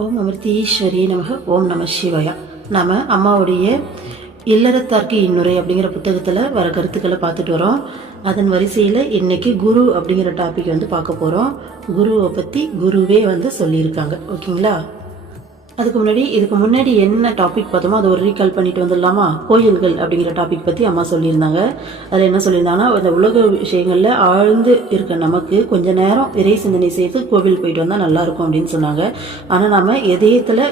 ஓம் அமிர்தீஸ்வரி நமக. ஓம் நம சிவாயா. நாம் அம்மாவுடைய இல்லறத்தார்க்கு இன்னுரை அப்படிங்கிற புத்தகத்தில் வர கருத்துக்களை பார்த்துட்டு வரோம். அதன் வரிசையில் இன்னைக்கு குரு அப்படிங்கிற டாபிக் பார்க்க போகிறோம். குருவை பற்றி குருவே சொல்லியிருக்காங்க. ஓகேங்களா? இதுக்கு முன்னாடி என்ன டாபிக் பார்த்தோமோ அதை ஒரு ரீகால் பண்ணிட்டு வந்துடலாமா? கோயில்கள் அப்படிங்கிற டாபிக் பற்றி அம்மா சொல்லியிருந்தாங்க. அதில் என்ன சொல்லியிருந்தாங்கன்னா, இந்த உலக விஷயங்களில் ஆழ்ந்து இருக்க நமக்கு கொஞ்ச நேரம் இறை சிந்தனை செய்து கோவில் போயிட்டு வந்தால் நல்லாயிருக்கும் அப்படின்னு சொன்னாங்க. ஆனால் நம்ம இதயத்தில்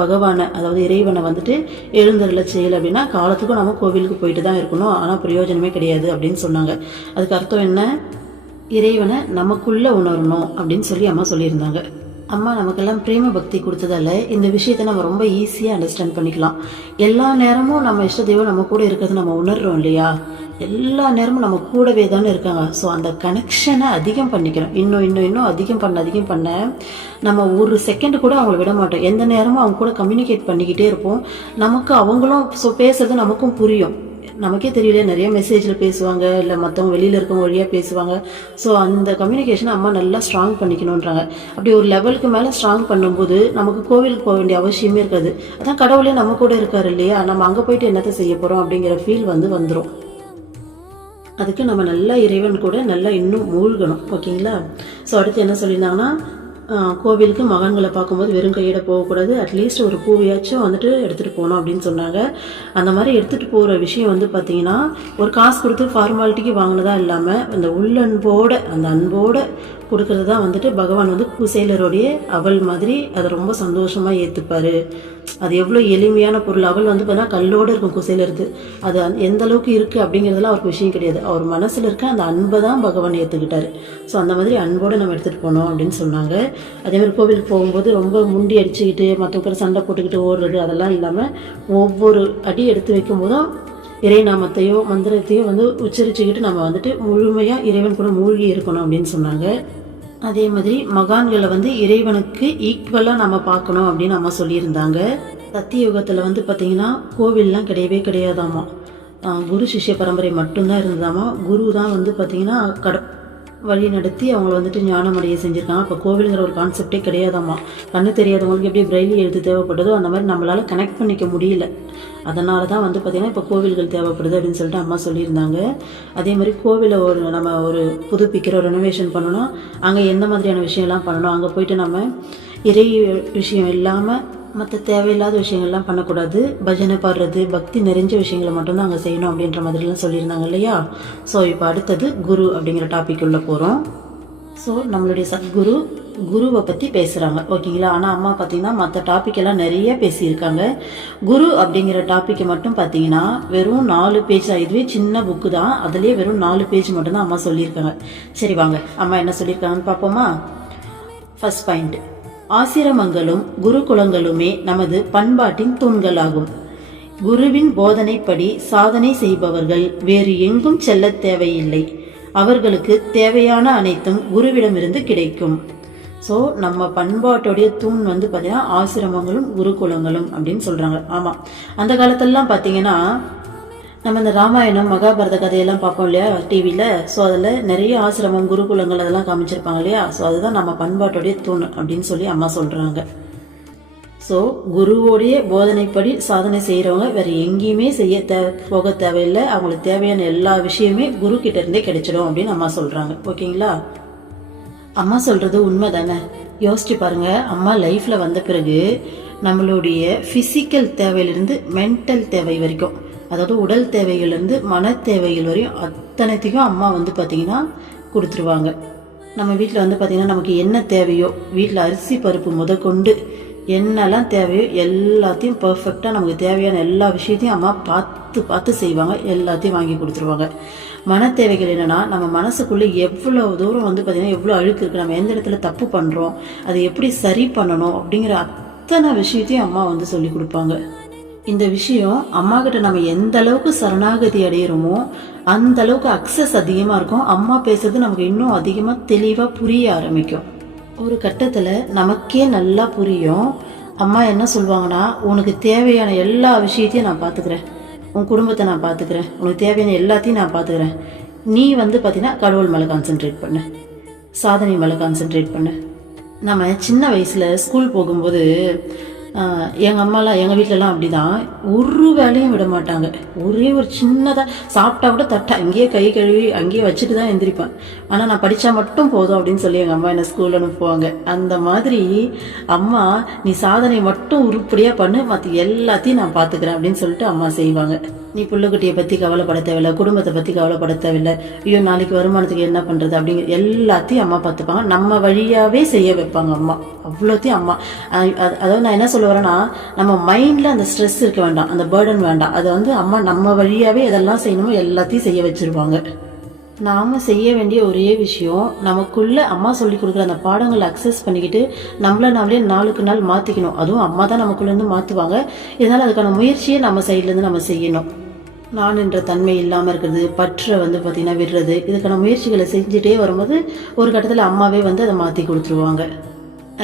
பகவானை, அதாவது இறைவனை எழுந்தருள செய்யலை அப்படின்னா காலத்துக்கும் நம்ம கோவிலுக்கு போயிட்டு தான் இருக்கணும். ஆனால் பிரயோஜனமே கிடையாது அப்படின்னு சொன்னாங்க. அதுக்கு அர்த்தம் என்ன? இறைவனை நமக்குள்ளே உணரணும் அப்படின்னு சொல்லி அம்மா சொல்லியிருந்தாங்க. அம்மா நமக்கெல்லாம் பிரேம பக்தி கொடுத்ததால இந்த விஷயத்தை நம்ம ரொம்ப ஈஸியாக அண்டர்ஸ்டாண்ட் பண்ணிக்கலாம். எல்லா நேரமும் நம்ம இஷ்ட தெய்வம் நம்ம கூட இருக்கிறது நம்ம உணர்றோம் இல்லையா? எல்லா நேரமும் நம்ம கூடவே தானே இருக்காங்க. ஸோ அந்த கனெக்ஷனை அதிகம் பண்ணிக்கிறோம். இன்னும் அதிகம் பண்ண நம்ம ஒரு செகண்ட் கூட அவங்கள விட மாட்டோம். எந்த நேரமும் அவங்க கூட கம்யூனிகேட் பண்ணிக்கிட்டே இருப்போம். நமக்கு அவங்களும் பேசுறது நமக்கும் புரியும். நமக்கே தெரியல, நிறைய மெசேஜில் பேசுவாங்க, இல்லை மற்றவங்க வெளியில் இருக்கவங்க வழியாக பேசுவாங்க. ஸோ அந்த கம்யூனிகேஷனை அம்மா நல்லா ஸ்ட்ராங் பண்ணிக்கணுன்றாங்க. அப்படி ஒரு லெவலுக்கு மேலே ஸ்ட்ராங் பண்ணும்போது நமக்கு கோவிலுக்கு போக வேண்டிய அவசியமே இருக்காது. அதான் கடவுளே நம்ம கூட இருக்காரு இல்லையா? நம்ம அங்கே போயிட்டு என்னத்தை செய்ய போகிறோம் அப்படிங்கிற ஃபீல் வந்துடும். அதுக்கு நம்ம நல்லா இறைவன் கூட நல்லா இன்னும் மூழ்கணும். ஓகேங்களா? ஸோ அடுத்து என்ன சொல்லியிருந்தாங்கன்னா, கோவிலுக்கு மகான்களை பார்க்கும்போது வெறும் கையிட போகக்கூடாது, அட்லீஸ்ட் ஒரு பூவையாச்சும் எடுத்துகிட்டு போகணும் அப்படின்னு சொன்னாங்க. அந்த மாதிரி எடுத்துகிட்டு போகிற விஷயம் பார்த்தீங்கன்னா, ஒரு காசு கொடுத்து ஃபார்மாலிட்டிக்கு வாங்கினதா இல்லாமல் அந்த உள்ளன்போட அந்த அன்போடு கொடுக்கறது தான் பகவான் குசேலருடைய அவள் மாதிரி அதை ரொம்ப சந்தோஷமாக ஏற்றுப்பார். அது எவ்வளோ எளிமையான பொருள். அவள் பார்த்தீங்கன்னா கல்லோடு இருக்கும் குசேலருக்கு. அது எந்த அளவுக்கு இருக்குது அப்படிங்கிறதுலாம் அவருக்கு விஷயம் கிடையாது. அவர் மனசில் இருக்க அந்த அன்பை தான் பகவான் ஏற்றுக்கிட்டாரு. ஸோ அந்த மாதிரி அன்போடு நம்ம எடுத்துகிட்டு போனோம் அப்படின்னு சொன்னாங்க. அதேமாதிரி கோவிலுக்கு போகும்போது ரொம்ப முண்டி அடிச்சுக்கிட்டு மற்றவங்க சண்டை போட்டுக்கிட்டு ஓடுறது அதெல்லாம் இல்லாமல் ஒவ்வொரு அடி எடுத்து வைக்கும் போதும் இறை நாமத்தையோ மந்திரத்தையோ உச்சரிச்சுக்கிட்டு நம்ம முழுமையாக இறைவன் கூட மூழ்கி இருக்கணும் அப்படின்னு சொன்னாங்க. அதே மாதிரி மகான்களை இறைவனுக்கு ஈக்குவலாக நம்ம பார்க்கணும் அப்படின்னு அம்மா சொல்லியிருந்தாங்க. சத்தியுகத்தில் பார்த்தீங்கன்னா கோவில்லாம் கிடையவே கிடையாதாமா. குரு சிஷ்ய பரம்பரை மட்டும்தான் இருந்ததாமா. குரு தான் பார்த்தீங்கன்னா வழி நடத்தி அவங்கள ஞானமடைய செஞ்சுருக்காங்க. இப்போ கோவிலுங்கிற ஒரு கான்செப்டே கிடையாதாம்மா. கண்ணு தெரியாதவங்களுக்கு எப்படி பிரெய்லி எழுத்து தேவைப்படுதோ அந்த மாதிரி நம்மளால் கனெக்ட் பண்ணிக்க முடியல. அதனால தான் பார்த்திங்கன்னா இப்போ கோவில்கள் தேவைப்படுது அப்படின்னு சொல்லிட்டு அம்மா சொல்லியிருந்தாங்க. அதே மாதிரி கோவிலை நம்ம ஒரு புதுப்பிக்கிற ஒரு ரெனோவேஷன் பண்ணணும். அங்கே எந்த மாதிரியான விஷயம்லாம் பண்ணணும், அங்கே போயிட்டு நம்ம இறை விஷயம் இல்லாமல் மற்ற தேவையில்லாத விஷயங்கள்லாம் பண்ணக்கூடாது. பஜனை பாடுறது, பக்தி நிறைஞ்ச விஷயங்களை மட்டும்தான் அங்கே செய்யணும் அப்படின்ற மாதிரிலாம் சொல்லியிருந்தாங்க இல்லையா? ஸோ இப்போ அடுத்தது குரு அப்படிங்கிற டாபிக் உள்ள போகிறோம். ஸோ நம்மளுடைய சத்குரு குருவை பற்றி பேசுகிறாங்க. ஓகேங்களா? ஆனால் அம்மா பார்த்தீங்கன்னா மற்ற டாப்பிக்கெல்லாம் நிறைய பேசியிருக்காங்க. குரு அப்படிங்கிற டாப்பிக்கை மட்டும் பார்த்தீங்கன்னா வெறும் 4 பேஜ் தான். இதுவே சின்ன புக்கு தான். அதுலேயே வெறும் 4 பேஜ் மட்டும்தான் அம்மா சொல்லியிருக்காங்க. சரி வாங்க அம்மா என்ன சொல்லியிருக்காங்கன்னு பார்ப்போமா? ஃபர்ஸ்ட் பாயிண்ட், ஆசிரமங்களும் குருகுலங்களுமே நமது பண்பாட்டின் தூண்களாகும். குருவின் போதனைப்படி சாதனை செய்பவர்கள் வேறு எங்கும் செல்ல தேவையில்லை. அவர்களுக்கு தேவையான அனைத்தும் குருவிடமிருந்து கிடைக்கும். ஸோ நம்ம பண்பாட்டுடைய தூண் பார்த்தீங்கன்னா ஆசிரமங்களும் குருகுலங்களும் அப்படின்னு சொல்கிறாங்க. ஆமாம், அந்த காலத்திலலாம் பார்த்தீங்கன்னா நம்ம இந்த ராமாயணம் மகாபாரத கதையெல்லாம் பார்ப்போம் இல்லையா டிவியில். ஸோ அதில் நிறைய ஆசிரமம் குருகுலங்கள் அதெல்லாம் காமிச்சிருப்பாங்க இல்லையா? ஸோ அதுதான் நம்ம பண்பாட்டுடைய தூண் அப்படின்னு சொல்லி அம்மா சொல்கிறாங்க. ஸோ குருவோடைய போதனைப்படி சாதனை செய்கிறவங்க வேறு எங்கேயுமே போக தேவையில்லை. அவங்களுக்கு தேவையான எல்லா விஷயமே குரு கிட்ட இருந்தே கிடைச்சிடும் அப்படின்னு அம்மா சொல்கிறாங்க. ஓகேங்களா? அம்மா சொல்கிறது உண்மை தானே? யோசிச்சு பாருங்க. அம்மா லைஃப்பில் வந்த பிறகு நம்மளுடைய ஃபிசிக்கல் தேவையிலிருந்து மென்டல் தேவை வரைக்கும், அதாவது உடல் தேவைகள்லேருந்து மன தேவைகள் வரையும் அத்தனைத்தையும் அம்மா பார்த்தீங்கன்னா கொடுத்துருவாங்க. நம்ம வீட்டில் பார்த்தீங்கன்னா நமக்கு என்ன தேவையோ, வீட்டில் அரிசி பருப்பு முதற்கொண்டு என்னெல்லாம் தேவையோ எல்லாத்தையும் பர்ஃபெக்டாக நமக்கு தேவையான எல்லா விஷயத்தையும் அம்மா பார்த்து செய்வாங்க. எல்லாத்தையும் வாங்கி கொடுத்துருவாங்க. மன தேவைகள் என்னென்னா, நம்ம மனசுக்குள்ளே எவ்வளோ தூரம் பார்த்திங்கன்னா எவ்வளோ அழுக்கு இருக்குது, நம்ம எந்த இடத்துல தப்பு பண்ணுறோம், அதை எப்படி சரி பண்ணணும் அப்படிங்கிற அத்தனை விஷயத்தையும் அம்மா சொல்லி கொடுப்பாங்க. இந்த விஷயம் அம்மா கிட்ட நம்ம எந்த அளவுக்கு சரணாகதி அடையிறோமோ அந்த அளவுக்கு அக்சஸ் அதிகமாக இருக்கும். அம்மா பேசுறது நமக்கு இன்னும் அதிகமாக தெளிவாக புரிய ஆரம்பிக்கும். ஒரு கட்டத்தில் நமக்கே நல்லா புரியும். அம்மா என்ன சொல்லுவாங்கன்னா, உனக்கு தேவையான எல்லா விஷயத்தையும் நான் பார்த்துக்கிறேன், உன் குடும்பத்தை நான் பார்த்துக்கிறேன், உனக்கு தேவையான எல்லாத்தையும் நான் பார்த்துக்கிறேன். நீ பார்த்தீங்கன்னா கடவுள் மேலே கான்சென்ட்ரேட் பண்ணு, சாதனை மேலே கான்சென்ட்ரேட் பண்ணு, நம்ம சின்ன வயசில் ஸ்கூல் போகும்போது எங்கள் அம்மாலாம் எங்கள் வீட்டிலலாம் அப்படி தான் ஒரு வேலையும் விட மாட்டாங்க. ஒரே ஒரு சின்னதாக சாப்பிட்டா கூட தட்டை அங்கேயே கை கழுவி அங்கேயே வச்சுட்டு தான் எந்திரிப்பேன். ஆனால் நான் படித்தா மட்டும் போதும் அப்படின்னு சொல்லி எங்கள் அம்மா என்னை ஸ்கூலில் அனுப்புவாங்க. அந்த மாதிரி அம்மா நீ சாதனை மட்டும் உருப்படியாக பண்ணு, மற்ற எல்லாத்தையும் நான் பார்த்துக்கிறேன் அப்படின்னு சொல்லிட்டு அம்மா செய்வாங்க. நீ புள்ளைக்குட்டியை பற்றி கவலைப்பட தேவையில்லை, குடும்பத்தை பற்றி கவலைப்பட தேவையில்லை, ஐயோ நாளைக்கு வருமானத்துக்கு என்ன பண்ணுறது அப்படிங்கிற எல்லாத்தையும் அம்மா பார்த்துப்பாங்க. நம்ம வழியாகவே செய்ய வைப்பாங்க அம்மா. அவ்வளோத்தையும் அம்மா. அதாவது நான் என்ன சொல்ல வரேன்னா, நம்ம மைண்டில் அந்த ஸ்ட்ரெஸ் இருக்க வேண்டாம், அந்த பேர்டன் வேண்டாம். அதை அம்மா நம்ம வழியாகவே எதெல்லாம் செய்யணுமோ எல்லாத்தையும் செய்ய வச்சுருவாங்க. நாம் செய்ய வேண்டிய ஒரே விஷயம், நமக்குள்ளே அம்மா சொல்லி கொடுக்குற அந்த பாடங்களை அக்சஸ் பண்ணிக்கிட்டு நாமளே நாளுக்கு நாள் மாற்றிக்கணும். அதுவும் அம்மா தான் நமக்குள்ளேருந்து மாற்றுவாங்க. இதனால் அதுக்கான முயற்சியை நம்ம சைட்லேருந்து நம்ம செய்யணும். நான் என்ற தன்மை இல்லாமல் இருக்கிறது, பற்றை பார்த்திங்கன்னா விடுறது, இதுக்கான முயற்சிகளை செஞ்சுட்டே வரும்போது ஒரு கட்டத்தில் அம்மாவே அதை மாற்றி கொடுத்துருவாங்க.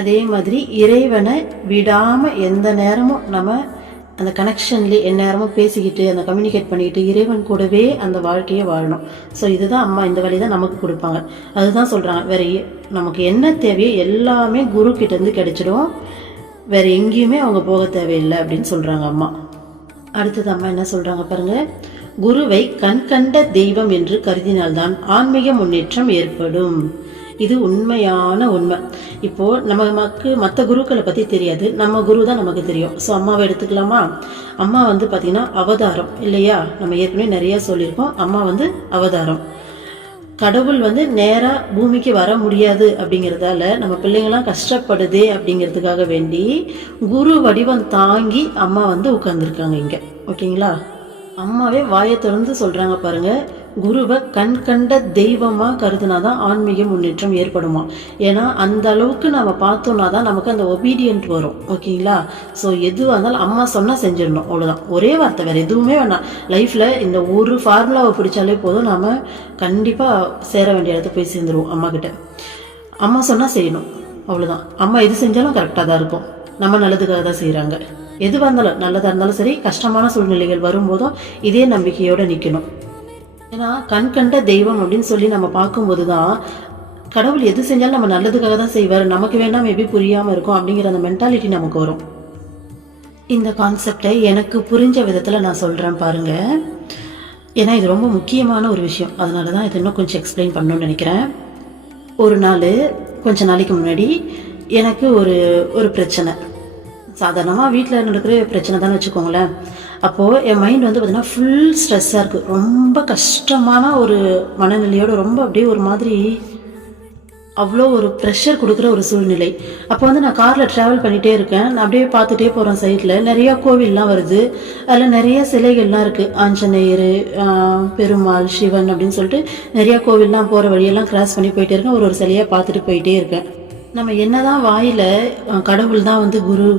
அதே மாதிரி இறைவனை விடாமல் எந்த நேரமும் நம்ம அந்த கனெக்ஷன்லேயே எந்நேரமும் பேசிக்கிட்டு அந்த கம்யூனிகேட் பண்ணிக்கிட்டு இறைவன் கூடவே அந்த வாழ்க்கையை வாழணும். ஸோ இதுதான் அம்மா இந்த வழி தான் நமக்கு கொடுப்பாங்க. அதுதான் சொல்கிறாங்க, வேற நமக்கு என்ன தேவையோ எல்லாமே குரு கிட்டேருந்து கிடைச்சிடும், வேற எங்கேயுமே அவங்க போக தேவையில்லை அப்படின்னு சொல்கிறாங்க அம்மா. அடுத்தது அம்மா என்ன சொல்றாங்க பாருங்க, குருவை கண் கண்ட தெய்வம் என்று கருதினால்தான் ஆன்மீக முன்னேற்றம் ஏற்படும். இது உண்மையான உண்மை. இப்போ நமக்கு மற்ற குருக்களை பத்தி தெரியாது, நம்ம குரு தான் நமக்கு தெரியும். ஸோ அம்மாவை எடுத்துக்கலாமா? அம்மா பாத்தீங்கன்னா அவதாரம் இல்லையா? நம்ம ஏற்கனவே நிறைய சொல்லியிருக்கோம். அம்மா அவதாரம். கடவுள் நேரா பூமிக்கு வர முடியாது அப்படிங்கிறதால நம்ம பிள்ளைங்களாம் கஷ்டப்படுதே அப்படிங்கிறதுக்காக வேண்டி குரு வடிவம் தாங்கி அம்மா உட்கார்ந்துருக்காங்க இங்க. ஓகேங்களா? அம்மாவே வாயை திறந்து சொல்றாங்க பாருங்க, குருவை கண் கண்ட தெய்வமா கருதுனாதான் ஆன்மீக முன்னேற்றம் ஏற்படுமா. ஏன்னா அந்த அளவுக்கு நம்ம பார்த்தோம்னா தான் நமக்கு அந்த ஒபீடியன்ட் வரும். ஓகேங்களா? ஸோ எதுவாக இருந்தாலும் அம்மா சொன்னா செஞ்சிடணும், அவ்வளோதான். ஒரே வார்த்தை, வேற எதுவுமே வேணாம். லைஃப்ல இந்த ஒரு ஃபார்முலாவை பிடிச்சாலே போதும், நாம கண்டிப்பா சேர வேண்டிய இடத்த போய் சேர்ந்துருவோம் அம்மா கிட்ட. அம்மா சொன்னா செய்யணும், அவ்வளோதான். அம்மா எது செஞ்சாலும் கரெக்டாக தான் இருக்கும், நம்ம நல்லதுக்காக தான் செய்யறாங்க. எதுவாக இருந்தாலும் நல்லதாக இருந்தாலும் சரி, கஷ்டமான சூழ்நிலைகள் வரும்போதும் இதே நம்பிக்கையோட நிற்கணும். ஏன்னா கண் கண்ட தெய்வம் அப்படின்னு சொல்லி நம்ம பார்க்கும்போது தான் கடவுள் எது செஞ்சாலும் நம்ம நல்லதுக்காக தான் செய்வார், நமக்கு வேணா மேபி புரியாமல் இருக்கும் அப்படிங்கிற அந்த மென்டாலிட்டி நமக்கு வரும். இந்த கான்செப்டை எனக்கு புரிஞ்ச விதத்தில் நான் சொல்கிறேன் பாருங்க. ஏன்னா இது ரொம்ப முக்கியமான ஒரு விஷயம், அதனால தான் இது இன்னும் கொஞ்சம் எக்ஸ்பிளைன் பண்ணணும்னு நினைக்கிறேன். ஒரு நாள் கொஞ்ச நாளைக்கு முன்னாடி எனக்கு ஒரு பிரச்சனை. சாதாரணமாக வீட்டில் நடக்கிற பிரச்சனை தான் வச்சுக்கோங்களேன். அப்போது என் மைண்ட் பார்த்தீங்கன்னா ஃபுல் ஸ்ட்ரெஸ்ஸாக இருக்குது. ரொம்ப கஷ்டமான ஒரு மனநிலையோடு, ரொம்ப அப்படியே ஒரு மாதிரி அவ்வளோ ஒரு ப்ரெஷர் கொடுக்குற ஒரு சூழ்நிலை. அப்போ நான் காரில் ட்ராவல் பண்ணிகிட்டே இருக்கேன். நான் அப்படியே பார்த்துட்டே போகிறேன். சைடில் நிறையா கோவில்லாம் வருது, அதில் நிறைய சிலைகள்லாம் இருக்குது. ஆஞ்சநேயர், பெருமாள், சிவன் அப்படின்னு சொல்லிட்டு நிறையா கோவில்லாம் போகிற வழியெல்லாம் கிராஸ் பண்ணி போயிட்டே இருக்கேன். ஒரு சிலையாக பார்த்துட்டு போயிட்டே இருக்கேன். நம்ம என்னதான் வாயில் கடவுள் தான் குரு,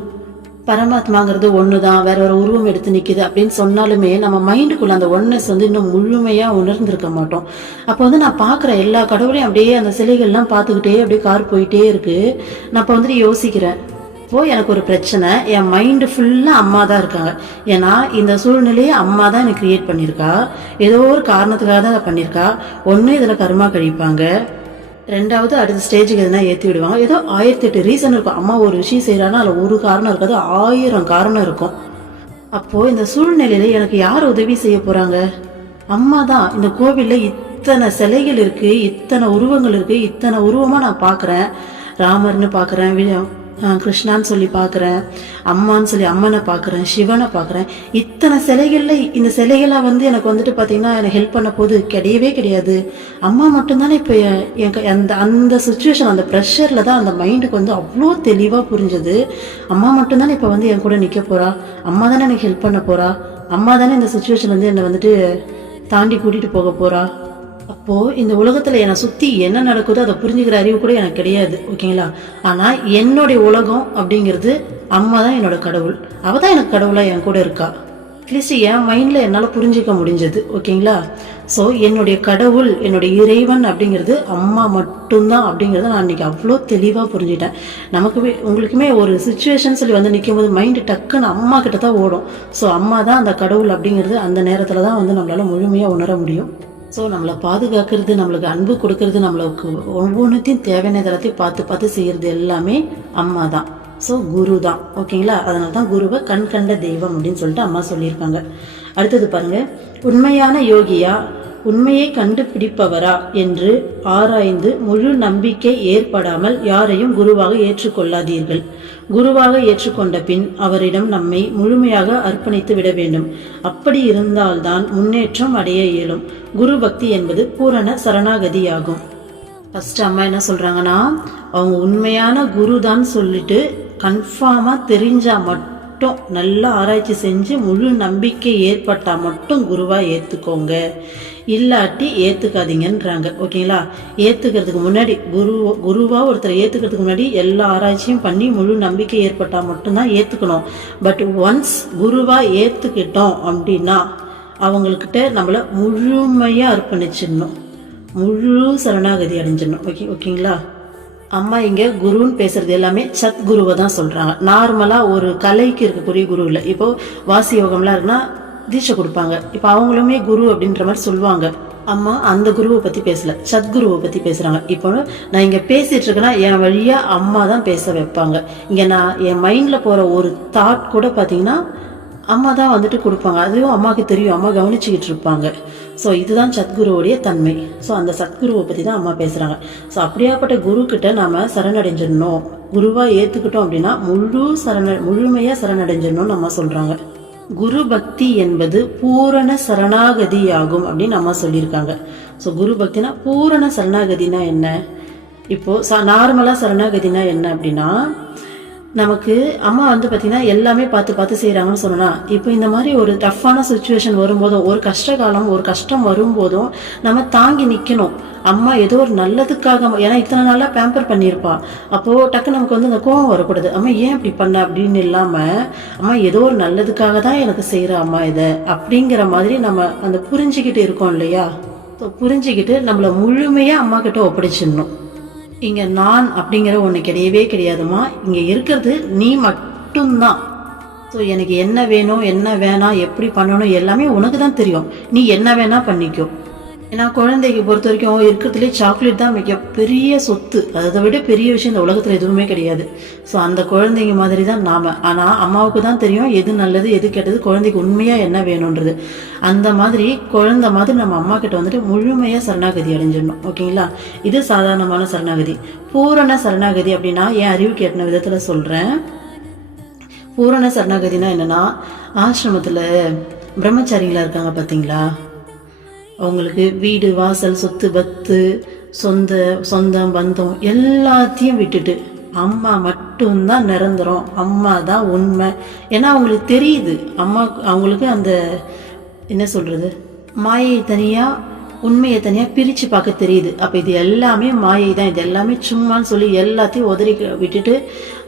பரமாத்மாங்கிறது ஒன்று தான், வேற ஒரு உருவம் எடுத்து நிற்கிது அப்படின்னு சொன்னாலுமே நம்ம மைண்டுக்குள்ள அந்த ஒன்னஸ் இன்னும் முழுமையாக உணர்ந்திருக்க மாட்டோம். அப்போ நான் பார்க்குறேன் எல்லா கடவுளையும், அப்படியே அந்த சிலைகள்லாம் பார்த்துக்கிட்டே அப்படியே கார் போயிட்டே இருக்கு. நான் இப்போ யோசிக்கிறேன், இப்போ எனக்கு ஒரு பிரச்சனை, என் மைண்டு ஃபுல்லாக அம்மா தான் இருக்காங்க. ஏன்னா இந்த சூழ்நிலையை அம்மா தான் எனக்கு கிரியேட் பண்ணியிருக்கா, ஏதோ ஒரு காரணத்துக்காக தான் அதை பண்ணியிருக்கா. ஒன்று இதில் கர்மா கழிப்பாங்க, ரெண்டாவது அடுத்த ஸ்டேஜுக்கு எதுனா ஏற்றி விடுவாங்க. ஏதோ 1008 ரீசன் இருக்கும். அம்மா ஒரு விஷயம் செய்கிறான்னா அதில் ஒரு காரணம் இருக்காது, 1000 காரணம் இருக்கும். அப்போது இந்த சூழ்நிலையில எனக்கு யார் உதவி செய்ய போகிறாங்க? அம்மா தான். இந்த கோவிலில் இத்தனை சிலைகள் இருக்குது, இத்தனை உருவங்கள் இருக்குது, இத்தனை உருவமாக நான் பார்க்குறேன். ராமர்னு பார்க்குறேன், கிருஷ்ணான்னு சொல்லி பார்க்குறேன், அம்மான்னு சொல்லி அம்மனை பார்க்குறேன், சிவனை பார்க்குறேன். இத்தனை சிலைகளில் இந்த சிலைகளாக எனக்கு பார்த்தீங்கன்னா எனக்கு ஹெல்ப் பண்ண போது கிடையவே கிடையாது. அம்மா மட்டும்தானே இப்போ அந்த சுச்சுவேஷன், அந்த ப்ரெஷரில் தான் அந்த மைண்டுக்கு அவ்வளோ தெளிவாக புரிஞ்சது. அம்மா மட்டும்தானே இப்போ என் கூட நிற்க போகிறா, அம்மா தானே எனக்கு ஹெல்ப் பண்ண போகிறா, அம்மா தானே இந்த சுச்சுவேஷன் என்னை தாண்டி கூட்டிகிட்டு போக போகிறா. அப்போது இந்த உலகத்தில் என்னை சுற்றி என்ன நடக்குதோ அதை புரிஞ்சுக்கிற அறிவு கூட எனக்கு கிடையாது. ஓகேங்களா? ஆனால் என்னுடைய உலகம் அப்படிங்கிறது அம்மா தான் என்னோட கடவுள். அவள் தான் எனக்கு கடவுளாக என் கூட இருக்கா. அட்லீஸ்ட் என் மைண்டில் என்னால் புரிஞ்சிக்க முடிஞ்சது. ஓகேங்களா? ஸோ என்னுடைய கடவுள், என்னுடைய இறைவன் அப்படிங்கிறது அம்மா மட்டும்தான் அப்படிங்கிறத நான் இன்னைக்கு அவ்வளோ தெளிவாக புரிஞ்சுட்டேன். உங்களுக்குமே ஒரு சுச்சுவேஷன் சொல்லி நிற்கும் போது மைண்டு டக்குன்னு அம்மா கிட்ட தான் ஓடும். ஸோ அம்மா தான் அந்த கடவுள் அப்படிங்கிறது அந்த நேரத்தில் தான் நம்மளால் முழுமையாக உணர முடியும். ஸோ நம்மளை பாதுகாக்கிறது, நம்மளுக்கு அன்பு கொடுக்கறது, நம்மளுக்கு ஒவ்வொன்றுத்தையும் தேவையான எல்லாத்தையும் பார்த்து பார்த்து செய்கிறது எல்லாமே அம்மா தான். ஸோ குரு தான். ஓகேங்களா? அதனால தான் குருவை கண் கண்ட தெய்வம் அப்படின்னு சொல்லிட்டு அம்மா சொல்லியிருக்காங்க. அடுத்தது பாருங்க, உண்மையான யோகியா, உண்மையை கண்டுபிடிப்பவரா என்று ஆராய்ந்து முழு நம்பிக்கை ஏற்படாமல் யாரையும் குருவாக ஏற்றுக்கொள்ளாதீர்கள். குருவாக ஏற்றுக்கொண்ட பின் அவரிடம் நம்மை முழுமையாக அர்ப்பணித்து விட வேண்டும். அப்படி இருந்தால்தான் முன்னேற்றம் அடைய இயலும். குரு பக்தி என்பது பூரண சரணாகதியாகும். ஃபர்ஸ்ட் அம்மா என்ன சொல்றாங்கன்னா, அவங்க உண்மையான குரு தான் சொல்லிட்டு கன்ஃபார்மா தெரிஞ்சா மட்டும் நல்லா ஆராய்ச்சி செஞ்சு முழு நம்பிக்கை ஏற்பட்டா மட்டும் குருவா ஏத்துக்கோங்க, இல்லாட்டி ஏத்துக்காதீங்கன்றாங்க. ஓகேங்களா? ஏத்துக்கிறதுக்கு முன்னாடி குருவா ஒருத்தரை ஏத்துக்கிறதுக்கு முன்னாடி எல்லா ஆராய்ச்சியும் பண்ணி முழு நம்பிக்கை ஏற்பட்டா மட்டும்தான் ஏத்துக்கணும். பட் ஒன்ஸ் குருவா ஏத்துக்கிட்டோம் அப்படின்னா அவங்கக்கிட்ட நம்மள முழுமையா அர்ப்பணிச்சிடணும், முழு சரணாகதி அடைஞ்சிடணும். ஓகேங்களா? அம்மா இங்கே குருன்னு பேசுறது எல்லாமே சத்குருவை தான் சொல்றாங்க. நார்மலா ஒரு கலைக்கு இருக்கக்கூடிய குரு இல்லை. இப்போ வாசி யோகம்லாம் இருக்குன்னா தீட்சை கொடுப்பாங்க. இப்போ அவங்களுமே குரு அப்படின்ற மாதிரி சொல்லுவாங்க. அம்மா அந்த குருவை பத்தி பேசல, சத்குருவை பத்தி பேசுறாங்க. இப்போ நான் இங்க பேசிட்டு இருக்கேன்னா என் வழியா அம்மா தான் பேச வைப்பாங்க. இங்க நான் என் மைண்ட்ல போற ஒரு தாட் கூட பாத்தீங்கன்னா அம்மா தான் வந்துட்டு கொடுப்பாங்க. அதுவும் அம்மாவுக்கு தெரியும், அம்மா கவனிச்சுக்கிட்டு இருப்பாங்க. ஸோ இதுதான் சத்குருவோடைய தன்மை. ஸோ அந்த சத்குருவை பற்றி தான் அம்மா பேசுகிறாங்க. ஸோ அப்படியாப்பட்ட குரு கிட்ட நாம் சரணடைஞ்சிடணும். குருவாக ஏற்றுக்கிட்டோம் அப்படின்னா முழுமையாக சரணடைஞ்சிடணும்னு அம்மா சொல்கிறாங்க. குரு பக்தி என்பது பூரண சரணாகதி ஆகும் அப்படின்னு அம்மா சொல்லியிருக்காங்க. ஸோ குரு பக்தினா பூரண சரணாகதினா என்ன? இப்போ நார்மலாக சரணாகதினா என்ன அப்படின்னா, நமக்கு அம்மா வந்து பார்த்தீங்கன்னா எல்லாமே பார்த்து பார்த்து செய்கிறாங்கன்னு சொன்னா, இப்போ இந்த மாதிரி ஒரு டஃப்பான சுச்சுவேஷன் வரும்போதும், ஒரு கஷ்ட காலம், ஒரு கஷ்டம் வரும்போதும் நம்ம தாங்கி நிற்கணும். அம்மா ஏதோ ஒரு நல்லதுக்காக, ஏன்னா இத்தனை நாளாக பேம்பர் பண்ணியிருப்பா. அப்போது டக்கு நமக்கு வந்து அந்த கோவம் வரக்கூடாது, அம்மா ஏன் இப்படி பண்ண அப்படின்னு இல்லாமல், அம்மா ஏதோ ஒரு நல்லதுக்காக தான் எனக்கு செய்கிற அம்மா இதை அப்படிங்கிற மாதிரி நம்ம அந்த புரிஞ்சுக்கிட்டு இருக்கோம் இல்லையா? ஸோ புரிஞ்சுக்கிட்டு நம்மளை முழுமையாக அம்மா கிட்ட ஒப்படைச்சிடணும். இங்கே நான் அப்படிங்கிற ஒன்று கிடையவே கிடையாதுமா. இங்கே இருக்கிறது நீ மட்டும்தான். ஸோ எனக்கு என்ன வேணும், என்ன வேணாம், எப்படி பண்ணணும் எல்லாமே உனக்கு தான் தெரியும். நீ என்ன வேணா பண்ணிக்கோ. ஏன்னா குழந்தைக்கு பொறுத்த வரைக்கும் இருக்கிறதுலே சாக்லேட் தான் மிக பெரிய சொத்து. அதை விட பெரிய விஷயம் இந்த உலகத்தில் எதுவுமே கிடையாது. ஸோ அந்த குழந்தைங்க மாதிரி தான் நாம். ஆனால் அம்மாவுக்கு தான் தெரியும் எது நல்லது எது கெட்டது, குழந்தைக்கு உண்மையாக என்ன வேணுன்றது. அந்த மாதிரி குழந்தை மாதிரி நம்ம அம்மா கிட்ட வந்துட்டு முழுமையாக சரணாகதி அடைஞ்சிடணும். ஓகேங்களா? இது சாதாரணமான சரணாகதி. பூரண சரணாகதி அப்படின்னா என் அறிவுக்கு எட்டின விதத்தில் சொல்கிறேன். பூரண சரணாகதினா என்னன்னா, ஆசிரமத்தில் பிரம்மச்சாரிங்களா இருக்காங்க பார்த்தீங்களா, அவங்களுக்கு வீடு வாசல் சொத்து பத்து சொந்தம் பந்தம் எல்லாத்தையும் விட்டுட்டு அம்மா மட்டும்தான் நிரந்தரம், அம்மா தான் உண்மை. ஏன்னா அவங்களுக்கு தெரியுது, அம்மா அவங்களுக்கு அந்த என்ன சொல்றது, மாயை தனியா உண்மையை தனியா பிரிச்சு பார்க்க தெரியுது. அப்ப இது எல்லாமே மாயை தான், இது எல்லாமே சும்மான்னு சொல்லி எல்லாத்தையும் உதறி விட்டுட்டு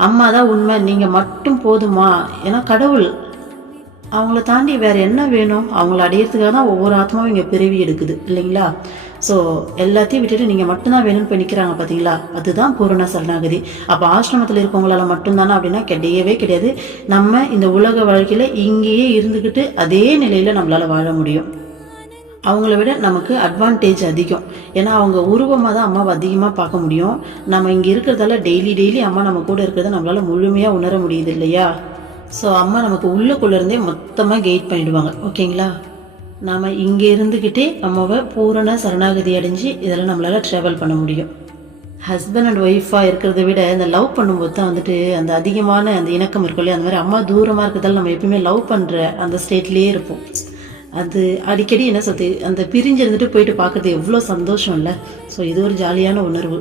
அம்மா தான் உண்மை, நீங்க மட்டும் போதுமா. ஏன்னா கடவுள் அவங்கள தாண்டி வேற என்ன வேணும், அவங்கள அடையிறதுக்காக தான் ஒவ்வொரு ஆத்மாவும் இங்கே பிறவி எடுக்குது இல்லைங்களா? ஸோ எல்லாத்தையும் விட்டுட்டு நீங்கள் மட்டும்தான் வேணும்னு போய் நிற்கிறாங்க பார்த்தீங்களா, அதுதான் பூரண சரணாகதி. அப்போ ஆசிரமத்தில் இருக்கவங்களால மட்டும்தானே அப்படின்னா கிடையவே கிடையாது. நம்ம இந்த உலக வாழ்க்கையில் இங்கேயே இருந்துக்கிட்டு அதே நிலையில் நம்மளால வாழ முடியும். அவங்கள விட நமக்கு அட்வான்டேஜ் அதிகம். ஏன்னா அவங்க உருவமாக தான் அம்மாவை அதிகமாக பார்க்க முடியும். நம்ம இங்கே இருக்கிறதால டெய்லி அம்மா நம்ம கூட இருக்கிறத நம்மளால முழுமையாக உணர முடியுது இல்லையா? ஸோ அம்மா நமக்கு உள்ளுக்குள்ள இருந்தே மொத்தமாக கைட் பண்ணிடுவாங்க. ஓகேங்களா? நாம் இங்கே இருந்துக்கிட்டே அம்மாவை பூரண சரணாகதி அடைஞ்சு இதெல்லாம் நம்மளால ட்ராவல் பண்ண முடியும். ஹஸ்பண்ட் அண்ட் ஒய்ஃபாக இருக்கிறத விட இந்த லவ் பண்ணும்போது தான் வந்துட்டு அந்த அதிகமான அந்த இணக்கம் இருக்கும் இல்லையா? அந்த மாதிரி அம்மா தூரமாக இருக்கிறதால நம்ம எப்பயுமே லவ் பண்ணுற அந்த ஸ்டேட்லேயே இருப்போம். அது அடிக்கடி என்ன சொல்றது, அந்த பிரிஞ்சு இருந்துட்டு போயிட்டு பார்க்குறது எவ்வளோ சந்தோஷம் இல்லை? ஸோ இது ஒரு ஜாலியான உணர்வு.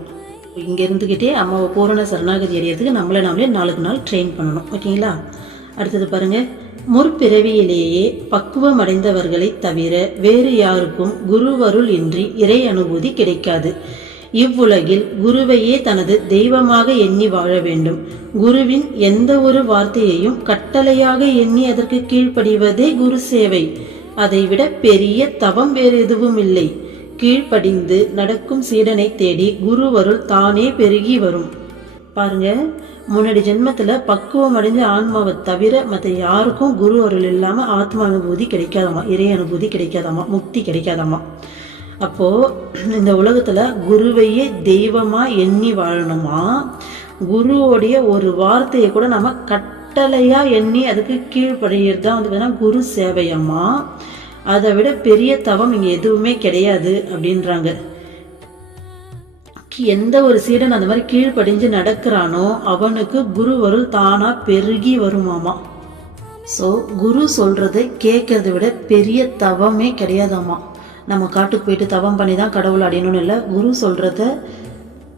இங்கே இருந்துக்கிட்டே அம்மாவை பூரண சரணாகதி அடையிறதுக்கு நாமளே நாளுக்கு நாள் ட்ரெயின் பண்ணணும். ஓகேங்களா? அடுத்தது பாருங்க, முற்பிறவியிலேயே பக்குவம் அடைந்தவர்களை தவிர வேறு யாருக்கும் குருவருள் இன்றி இறை அனுபூதி கிடைக்காது. இவ்வுலகில் குருவையே தனது தெய்வமாக எண்ணி வாழ வேண்டும். குருவின் எந்த ஒரு வார்த்தையையும் கட்டளையாக எண்ணி அதற்கு கீழ்ப்படிவதே குரு சேவை. அதைவிட பெரிய தவம் வேறு எதுவும் இல்லை. கீழ்ப்படிந்து நடக்கும் சீடனை தேடி குருவருள் தானே பெருகி வரும். பாருங்க, முன்னாடி ஜென்மத்துல பக்குவம் அடைஞ்ச ஆன்மாவை தவிர மற்ற யாருக்கும் குரு அருள் இல்லாம ஆத்மா அனுபூதி கிடைக்காதாமா, இறை அனுபூதி கிடைக்காதாமா, முக்தி கிடைக்காதாமா. அப்போது இந்த உலகத்தில் குருவையே தெய்வமாக எண்ணி வாழணுமா, குருவோடைய ஒரு வார்த்தையை கூட நம்ம கட்டளையாக எண்ணி அதுக்கு கீழ்ப்படுகிறது தான் வந்து பார்த்தீங்கன்னா குரு சேவையம்மா. அதை விட பெரிய தவம் இங்கே எதுவுமே கிடையாது அப்படின்றாங்க. எந்த ஒரு சீடன் அந்த மாதிரி கீழ்ப்படிஞ்சு நடக்கிறானோ அவனுக்கு குருவருள் தானாக பெருகி வருமாமா. ஸோ குரு சொல்கிறத கேட்கறத விட பெரிய தவமே கிடையாதாம்மா. நம்ம காட்டுக்கு போயிட்டு தவம் பண்ணி தான் கடவுள் அடையணும்னு இல்லை, குரு சொல்கிறத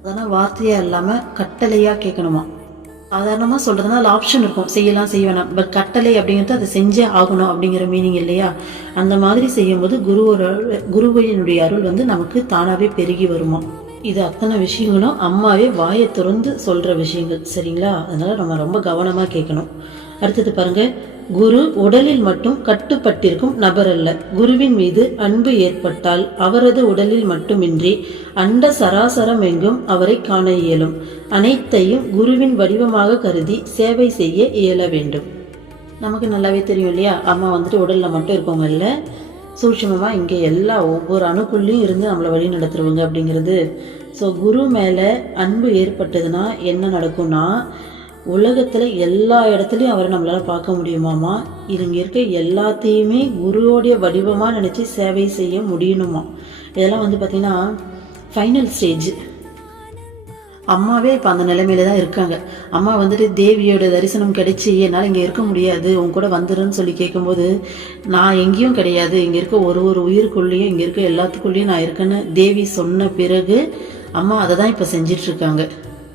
அதனால் வார்த்தையாக இல்லாமல் கட்டளையாக கேட்கணுமா. சாதாரணமாக சொல்கிறதுனா அது ஆப்ஷன் இருக்கும், செய்யலாம் செய்ய வேணாம். பட் கட்டளை அப்படிங்கிறது அதை செஞ்சே ஆகணும் அப்படிங்கிற மீனிங் இல்லையா. அந்த மாதிரி செய்யும்போது குருவினுடைய அருள் வந்து நமக்கு தானாகவே பெருகி வருமா. இது அத்தனை விஷயங்களும் அம்மாவே வாயை திறந்து சொல்கிற விஷயங்கள், சரிங்களா. அதனால் நம்ம ரொம்ப கவனமாக கேட்கணும். அடுத்தது பாருங்க, குரு உடலில் மட்டும் கட்டுப்பட்டிருக்கும் நபர் அல்ல. குருவின் மீது அன்பு ஏற்பட்டால் அவரது உடலில் மட்டுமின்றி அண்ட சராசரம் எங்கும் அவரை காண இயலும். அனைத்தையும் குருவின் வடிவமாக கருதி சேவை செய்ய இயல வேண்டும். நமக்கு நல்லாவே தெரியும் இல்லையா, அம்மா வந்துட்டு உடலில் மட்டும் இருக்கவங்க இல்லை, சூட்சமமாக இங்கே எல்லா ஒவ்வொரு அணுக்குள்ளேயும் இருந்து நம்மளை வழி நடத்துருவாங்க அப்படிங்கிறது. ஸோ குரு மேலே அன்பு ஏற்பட்டதுன்னா என்ன நடக்கும்னா, உலகத்தில் எல்லா இடத்துலையும் அவரை நம்மளால் பார்க்க முடியுமாமா. இங்கே இருக்க எல்லாத்தையுமே குருவோடைய வடிவமாக நினச்சி சேவை செய்ய முடியணுமா. இதெல்லாம் வந்து பார்த்திங்கன்னா ஃபைனல் ஸ்டேஜ். அம்மாவே இப்போ அந்த நிலைமையில தான் இருக்காங்க. அம்மா வந்துட்டு தேவியோட தரிசனம் கிடைச்சி என்னால் இங்கே இருக்க முடியாது, உன் கூட வந்துடுன்னு சொல்லி கேட்கும்போது, நான் எங்கேயும் கிடையாது, இங்கே இருக்க ஒரு ஒரு உயிருக்குள்ளேயும் இங்கே இருக்க எல்லாத்துக்குள்ளேயும் நான் இருக்கேன்னு தேவி சொன்ன பிறகு அம்மா அதை தான் இப்போ செஞ்சிட்ருக்காங்க.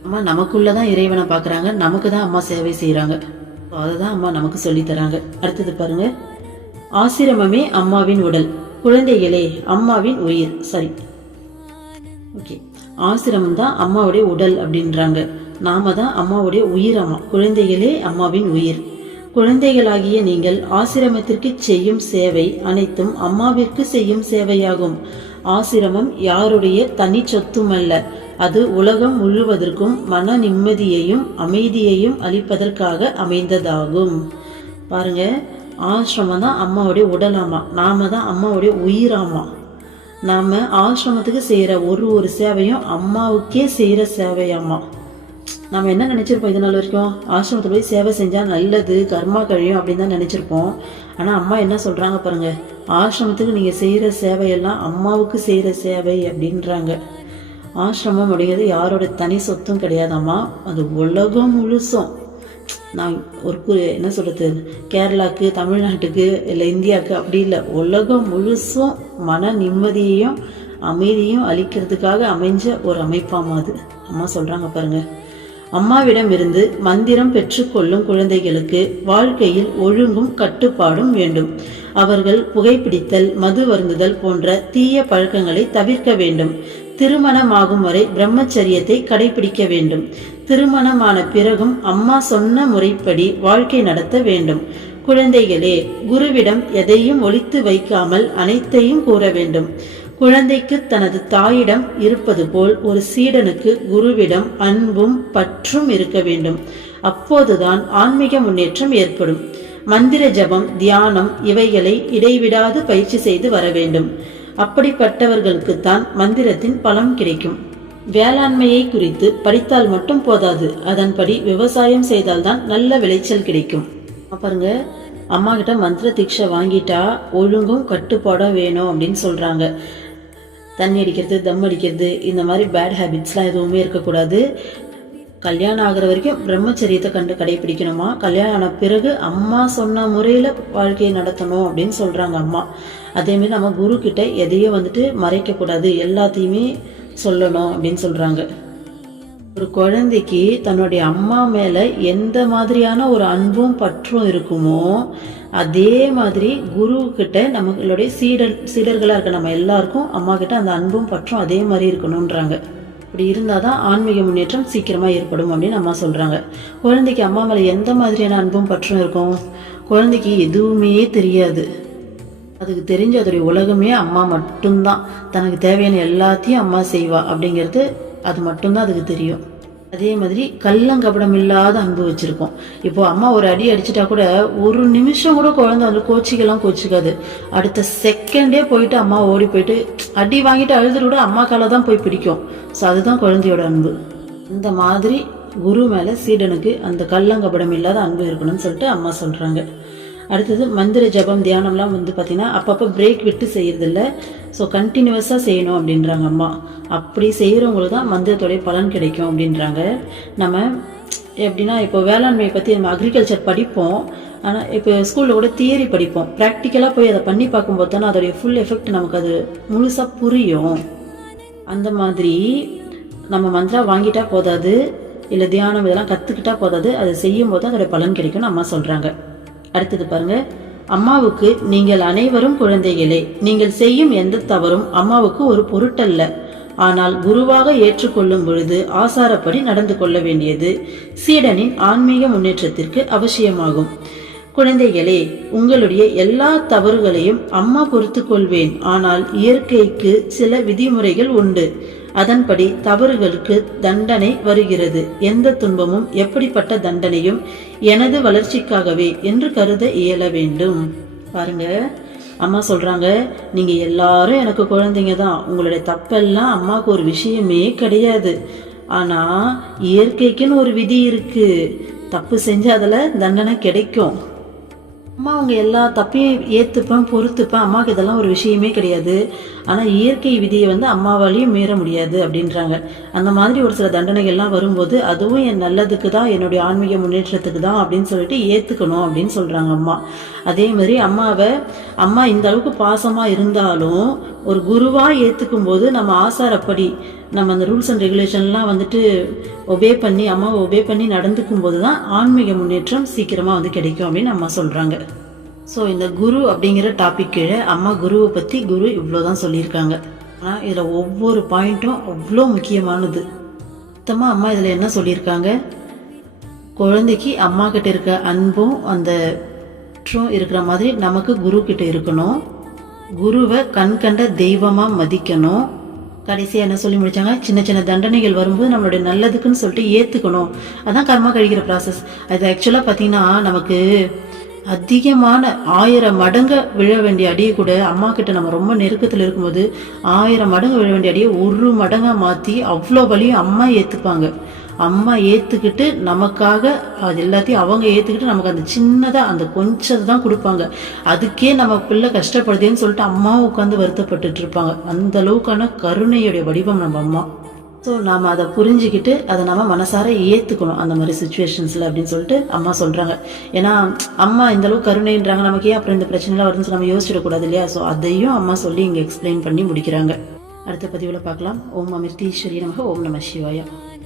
அம்மா நமக்குள்ளே தான் இறைவனை பார்க்குறாங்க, நமக்கு தான் அம்மா சேவை செய்கிறாங்க. அதை தான் அம்மா நமக்கு சொல்லித்தராங்க. அடுத்தது பாருங்க, ஆசிரமமே அம்மாவின் உடல், குழந்தைகளே அம்மாவின் உயிர். சரி, ஓகே, ஆசிரமம் தான் அம்மாவுடைய உடல் அப்படின்றாங்க. நாம தான் அம்மாவுடைய உயிர். அம்மா குழந்தைகளே அம்மாவின் உயிர். குழந்தைகளாகிய நீங்கள் ஆசிரமத்திற்கு செய்யும் சேவை அனைத்தும் அம்மாவிற்கு செய்யும் சேவையாகும். ஆசிரமம் யாருடைய தனி சொத்துமல்ல, அது உலகம் முழுவதற்கும் மன நிம்மதியையும் அமைதியையும் அளிப்பதற்காக அமைந்ததாகும். பாருங்க, ஆசிரமம் தான் அம்மாவுடைய உடலாமா, நாம தான் அம்மாவுடைய உயிராமா. நாம் ஆசிரமத்துக்கு செய்கிற ஒரு சேவையும் அம்மாவுக்கே செய்கிற சேவையாம்மா. நம்ம என்ன நினச்சிருப்போம் இது நாள் வரைக்கும், ஆசிரமத்தில் போய் சேவை செஞ்சால் நல்லது, கர்மா கழியும் அப்படின்னு தான் நினச்சிருப்போம். ஆனால் அம்மா என்ன சொல்கிறாங்க பாருங்கள், ஆசிரமத்துக்கு நீங்கள் செய்கிற சேவையெல்லாம் அம்மாவுக்கு செய்கிற சேவை அப்படின்றாங்க. ஆசிரமம் அப்படிங்கிறது யாரோட தனி சொத்தும் கிடையாதாம்மா, அது உலகம் முழுசும். நான் என்ன சொல்கிறது, கேரளாவுக்கு தமிழ்நாட்டுக்கு இல்லை இந்தியாவுக்கு அப்படி இல்லை, உலகம் முழுசும் மன நிம்மதியையும் அமைதியும் அளிக்கிறதுக்காக அமைஞ்ச ஒரு அமைப்பாமா அது. அம்மா சொல்கிறாங்க பாருங்க, அம்மாவிடம் இருந்து மந்திரம் பெற்றுக்கொள்ளும் குழந்தைகளுக்கு வாழ்க்கையில் ஒழுங்கும் கட்டுப்பாடும் வேண்டும். அவர்கள் புகைப்பிடித்தல், மது வருந்துதல் போன்ற தீய பழக்கங்களை தவிர்க்க வேண்டும். திருமணமாகும் வரை பிரம்மச்சரியத்தை கடைபிடிக்க வேண்டும். திருமணமான பிறகும் அம்மா சொன்ன முறைப்படி வாழ்க்கை நடத்த வேண்டும். குழந்தைகளே, குருவிடம் எதையும் ஒளித்து வைக்காமல் அனைத்தையும் கூற வேண்டும். குழந்தைக்கு தனது தாயிடம் இருப்பது போல் ஒரு சீடனுக்கு குருவிடம் அன்பும் பற்றும் இருக்க வேண்டும். அப்போதுதான் ஆன்மீக முன்னேற்றம் ஏற்படும். மந்திர ஜபம், தியானம் இவைகளை இடைவிடாது பயிற்சி செய்து வர வேண்டும். அப்படிப்பட்டவர்களுக்குத்தான் மந்திரத்தின் பலன் கிடைக்கும். வேளாண்மையை குறித்து படித்தால் மட்டும் போதாது, அதன்படி விவசாயம் செய்தால்தான் நல்ல விளைச்சல் கிடைக்கும். பாருங்க, அம்மா கிட்ட மந்திர தீட்சை வாங்கிட்டா ஒழுங்கும் கட்டுப்பாடும் வேணும் அப்படின்னு சொல்றாங்க. தண்ணி அடிக்கிறது, தம் அடிக்கிறது, இந்த மாதிரி பேட் ஹேபிட்ஸ்லாம் எதுவுமே இருக்கக்கூடாது. கல்யாணம் ஆகிற வரைக்கும் பிரம்மச்சரியத்தை கடைபிடிக்கணுமா. கல்யாணம் ஆன பிறகு அம்மா சொன்ன முறையில் வாழ்க்கையை நடத்தணும் அப்படின்னு சொல்கிறாங்க அம்மா. அதேமாரி நம்ம குரு கிட்ட எதையும் வந்துட்டு மறைக்கக்கூடாது, எல்லாத்தையுமே சொல்லணும் அப்படின்னு சொல்கிறாங்க. ஒரு குழந்தைக்கு தன்னுடைய அம்மா மேலே எந்த மாதிரியான ஒரு அன்பும் பற்றும் இருக்குமோ அதே மாதிரி குரு கிட்ட நம்மளுடைய சீடர்களாக இருக்க நம்ம எல்லாருக்கும் அம்மா கிட்ட அந்த அன்பும் பற்றும் அதே மாதிரி இருக்கணுன்றாங்க. இப்படி இருந்தால் தான் ஆன்மீக முன்னேற்றம் சீக்கிரமாக ஏற்படும் அப்படின்னு அம்மா சொல்கிறாங்க. குழந்தைக்கு அம்மா மேலே எந்த மாதிரியான அன்பும் பற்றும் இருக்கும்? குழந்தைக்கு எதுவுமே தெரியாது. அதுக்கு தெரிஞ்ச அதோடைய உலகமே அம்மா மட்டும்தான். தனக்கு தேவையான எல்லாத்தையும் அம்மா செய்வா அப்படிங்கிறது அது மட்டும்தான் அதுக்கு தெரியும். அதே மாதிரி கள்ளங்கபடம் இல்லாத அன்பு வச்சிருக்கோம். இப்போ அம்மா ஒரு அடி அடிச்சிட்டா கூட ஒரு நிமிஷம் கூட குழந்தை வந்து கோச்சிக்காது. அடுத்த செகண்டே போயிட்டு அம்மா ஓடி போயிட்டு அடி வாங்கிட்டு அழுதுட்டு கூட அம்மா காலை தான் போய் பிடிக்கும். ஸோ அதுதான் குழந்தையோட அன்பு. இந்த மாதிரி குரு மேலே சீடனுக்கு அந்த கள்ளங்கபடம் இல்லாத அன்பு இருக்கணும்னு சொல்லிட்டு அம்மா சொல்கிறாங்க. அடுத்தது மந்திர ஜபம் தியானம்லாம் வந்து பார்த்திங்கன்னா அப்பப்போ பிரேக் விட்டு செய்யறதில்ல. ஸோ கண்டினியூஸாக செய்யணும் அப்படின்றாங்க அம்மா. அப்படி செய்கிறவங்களுக்கு தான் மந்திரத்தோடைய பலன் கிடைக்கும் அப்படின்றாங்க. நம்ம எப்படின்னா இப்போ வேளாண்மையை பற்றி நம்ம அக்ரிகல்ச்சர் படிப்போம். ஆனால் இப்போ ஸ்கூலில் கூட தியரி படிப்போம். ப்ராக்டிக்கலாக போய் அதை பண்ணி பார்க்கும்போது தானே அதோடைய ஃபுல் எஃபெக்ட் நமக்கு அது முழுசாக புரியும். அந்த மாதிரி நம்ம மந்திரா வாங்கிட்டா போதாது, இல்லை தியானம் இதெல்லாம் கற்றுக்கிட்டா போதாது, அதை செய்யும் போது அதோடைய பலன் கிடைக்கும்னு அம்மா சொல்கிறாங்க. அடுத்தது பாருங்க, அம்மாவுக்கு நீங்கள் அனைவரும் குழந்தைகளே. நீங்கள் செய்யும் எந்த தவறும் அம்மாவுக்கு ஒரு பொருட்டல்ல. ஆனால் குருவாக ஏற்றுக்கொள்ளும் பொழுது ஆசாரப்படி நடந்து கொள்ள வேண்டியது சீடனின் ஆன்மீக முன்னேற்றத்திற்கு அவசியமாகும். குழந்தைகளே, உங்களுடைய எல்லா தவறுகளையும் அம்மா பொறுத்து கொள்வேன். ஆனால் இயற்கைக்கு சில விதிமுறைகள் உண்டு. அதன்படி தவறுகளுக்கு தண்டனை வருகிறது. எந்த துன்பமும் எப்படிப்பட்ட தண்டனையும் எனது வளர்ச்சிக்காகவே என்று கருத இயல வேண்டும். பாருங்க, அம்மா சொல்றாங்க, நீங்க எல்லாரும் எனக்கு குழந்தைங்க தான். உங்களுடைய தப்பெல்லாம் அம்மாவுக்கு ஒரு விஷயமே கிடையாது. ஆனா இயற்கைக்குன்னு ஒரு விதி இருக்கு. தப்பு செஞ்சு அதுல தண்டனை கிடைக்கும். அம்மா அவங்க எல்லா தப்பையும் ஏற்றுப்பேன், பொறுத்துப்பேன். அம்மாவுக்கு இதெல்லாம் ஒரு விஷயமே கிடையாது. ஆனால் இயற்கை விதியை வந்து அம்மாவாலையும் மீற முடியாது அப்படின்றாங்க. அந்த மாதிரி ஒரு சில தண்டனைகள்லாம் வரும்போது அதுவும் என் நல்லதுக்கு தான், என்னுடைய ஆன்மீக முன்னேற்றத்துக்கு தான் அப்படின்னு சொல்லிட்டு ஏற்றுக்கணும் அப்படின்னு சொல்கிறாங்க அம்மா. அதே மாதிரி அம்மா இந்த அளவுக்கு பாசமாக இருந்தாலும் ஒரு குருவாக ஏற்றுக்கும் போது நம்ம ஆசாரப்படி நம்ம அந்த ரூல்ஸ் அண்ட் ரெகுலேஷன்லாம் வந்துட்டு அம்மாவை ஒபே பண்ணி நடந்துக்கும் போது தான் ஆன்மீக முன்னேற்றம் சீக்கிரமாக வந்து கிடைக்கும் அப்படின்னு அம்மா சொல்கிறாங்க. ஸோ இந்த குரு அப்படிங்கிற டாபிக் கீழே அம்மா குருவை பற்றி இவ்வளோதான் சொல்லியிருக்காங்க. ஆனால் இதில் ஒவ்வொரு பாயிண்ட்டும் அவ்வளோ முக்கியமானது. மொத்தமாக அம்மா இதில் என்ன சொல்லியிருக்காங்க, குழந்தைக்கு அம்மா கிட்ட இருக்க அன்பும் அந்த இருக்கிற மாதிரி நமக்கு குரு கிட்ட இருக்கணும். குருவை கண்கண்ட தெய்வமாக மதிக்கணும். கடைசியாக என்ன சொல்லி முடிச்சாங்க, சின்ன சின்ன தண்டனைகள் வரும்போது நம்மளுடைய நல்லதுக்குன்னு சொல்லிட்டு ஏற்றுக்கணும். அதான் கர்மா கழிக்கிற ப்ராசஸ். அது ஆக்சுவலாக பார்த்தீங்கன்னா நமக்கு அதிகமான 1000 மடங்கு விழ வேண்டிய அடியை கூட அம்மா கிட்ட நம்ம ரொம்ப நெருக்கத்தில் இருக்கும்போது 1000 மடங்கு விழ வேண்டிய அடியை 1 மடங்காக மாற்றி அவ்வளோ வலியும் அம்மா ஏற்றுப்பாங்க. அம்மா ஏற்றுக்கிட்டு நமக்காக அது எல்லாத்தையும் அவங்க ஏற்றுக்கிட்டு நமக்கு அந்த சின்னதாக அந்த கொஞ்சத்தை தான் கொடுப்பாங்க. அதுக்கே நம்ம பிள்ளை கஷ்டப்படுதேன்னு சொல்லிட்டு அம்மாவும் உட்காந்து வருத்தப்பட்டுட்டு இருப்பாங்க. அந்த அளவுக்கான கருணையுடைய வடிவம் நம்ம அம்மா. ஸோ நாம் அதை புரிஞ்சுக்கிட்டு அதை நம்ம மனசார ஏற்றுக்கணும் அந்த மாதிரி சுச்சுவேஷன்ஸில் அப்படின்னு சொல்லிட்டு அம்மா சொல்கிறாங்க. ஏன்னா அம்மா இந்த அளவுக்கு கருணைன்றாங்க, நமக்கே அப்புறம் இந்த பிரச்சனைலாம் வருதுன்னு நம்ம யோசிச்சிடக்கூடாது இல்லையா? ஸோ அதையும் அம்மா சொல்லி இங்கே எக்ஸ்பிளைன் பண்ணி முடிக்கிறாங்க. அடுத்த பதிவில் பார்க்கலாம். ஓம் அமிர்தீஸ்வரி நமக. ஓம் நம சிவாயா.